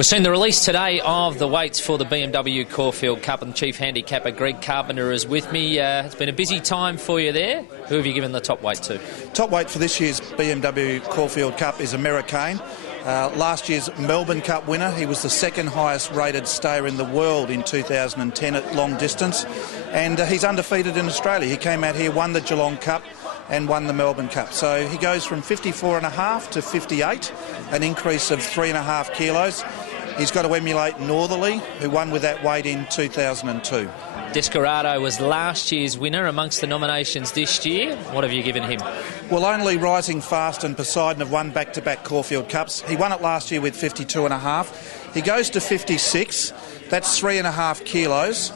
We've seen the release today of the weights for the BMW Caulfield Cup, and Chief Handicapper Greg Carpenter is with me. It's been a busy time for you there. Who have you given the top weight to? Top weight for this year's BMW Caulfield Cup is American. Last year's Melbourne Cup winner. He was the second highest rated stayer in the world in 2010 at long distance, and he's undefeated in Australia. He came out here, won the Geelong Cup and won the Melbourne Cup. So he goes from 54.5 to 58, an increase of 3.5 kilos. He's got to emulate Northerly, who won with that weight in 2002. Descarado was last year's winner amongst the nominations this year. What have you given him? Well, only Rising Fast and Poseidon have won back-to-back Caulfield Cups. He won it last year with 52.5. He goes to 56. That's 3.5 kilos.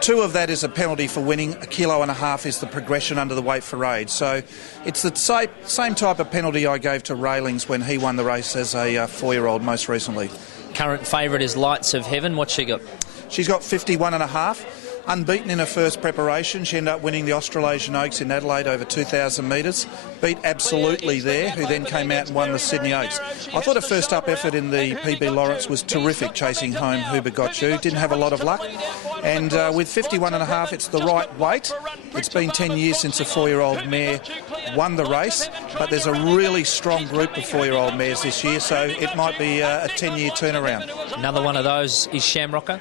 2 of that is a penalty for winning. 1.5 kilos is the progression under the weight for age. So it's the same type of penalty I gave to Railings when he won the race as a 4-year-old most recently. Current favourite is Lights of Heaven. What's she got? She's got 51.5. Unbeaten in her first preparation. She ended up winning the Australasian Oaks in Adelaide over 2,000 metres. Beat Absolutely there, who then came out and won the Sydney Oaks. I thought her first up effort in the PB Lawrence was terrific, chasing home Huber Got You. Didn't have a lot of luck. And with 51.5, it's the right weight. It's been 10 years since a 4-year-old mare won the race, but there's a really strong group of 4-year-old mares this year, so it might be a 10-year turnaround. Another one of those is Shamrocker.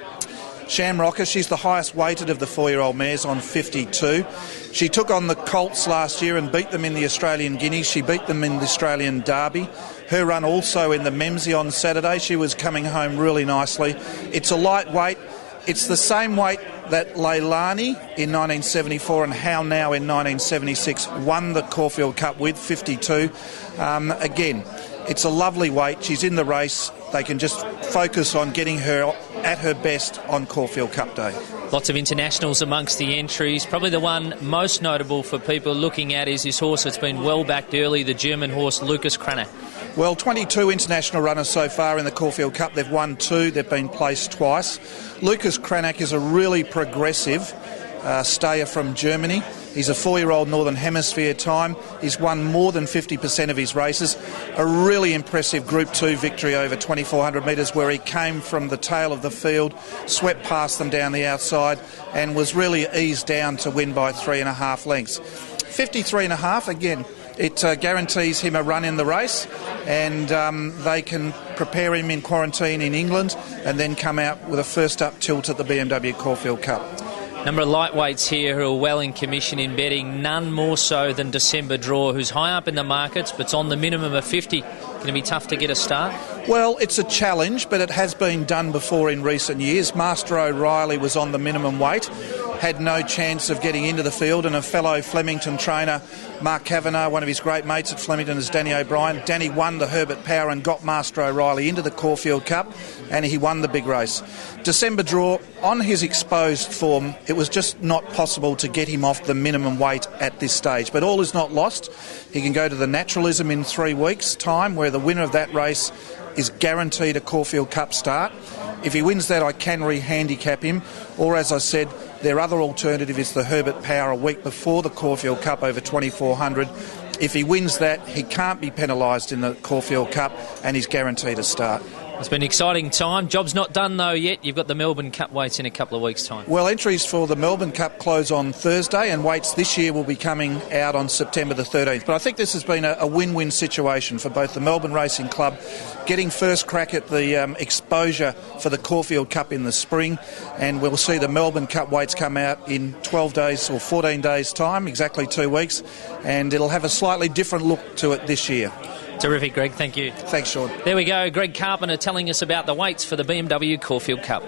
Shamrocker, she's the highest weighted of the 4-year-old mares on 52. She took on the Colts last year and beat them in the Australian Guineas. She beat them in the Australian Derby. Her run also in the Memsie on Saturday. She was coming home really nicely. It's a lightweight. It's the same weight that Leilani in 1974 and How Now in 1976 won the Caulfield Cup with, 52. Again, it's a lovely weight. She's in the race. They can just focus on getting her at her best on Caulfield Cup Day. Lots of internationals amongst the entries. Probably the one most notable for people looking at is this horse that's been well backed early, the German horse Lucas Cranach. Well, 22 international runners so far in the Caulfield Cup. They've won 2. They've been placed twice. Lucas Cranach is a really progressive stayer from Germany. He's a 4-year-old Northern Hemisphere time. He's won more than 50% of his races. A really impressive Group 2 victory over 2,400 metres where he came from the tail of the field, swept past them down the outside and was really eased down to win by 3.5 lengths. 53.5, again, it guarantees him a run in the race, and they can prepare him in quarantine in England and then come out with a first-up tilt at the BMW Caulfield Cup. Number of lightweights here who are well in commission in betting, none more so than December Draw, who's high up in the markets but's on the minimum of 50. Going to be tough to get a start? Well, it's a challenge, but it has been done before in recent years. Master O'Reilly was on the minimum weight, had no chance of getting into the field, and a fellow Flemington trainer, Mark Kavanagh, one of his great mates at Flemington is Danny O'Brien. Danny won the Herbert Power and got Master O'Reilly into the Caulfield Cup, and he won the big race. December Draw, on his exposed form, it was just not possible to get him off the minimum weight at this stage. But all is not lost. He can go to the Naturalism in 3 weeks' time, where the winner of that race is guaranteed a Caulfield Cup start. If he wins that, I can re-handicap him. Or, as I said, their other alternative is the Herbert Power a week before the Caulfield Cup over 2,400. If he wins that, he can't be penalised in the Caulfield Cup and he's guaranteed a start. It's been an exciting time. Job's not done, though, yet. You've got the Melbourne Cup weights in a couple of weeks' time. Well, entries for the Melbourne Cup close on Thursday, and weights this year will be coming out on September the 13th. But I think this has been a win-win situation for both the Melbourne Racing Club, getting first crack at the exposure for the Caulfield Cup in the spring, and we'll see the Melbourne Cup weights come out in 12 days or 14 days' time, exactly 2 weeks, and it'll have a slightly different look to it this year. Terrific, Greg. Thank you. Thanks, Sean. There we go. Greg Carpenter telling us about the weights for the BMW Caulfield Cup.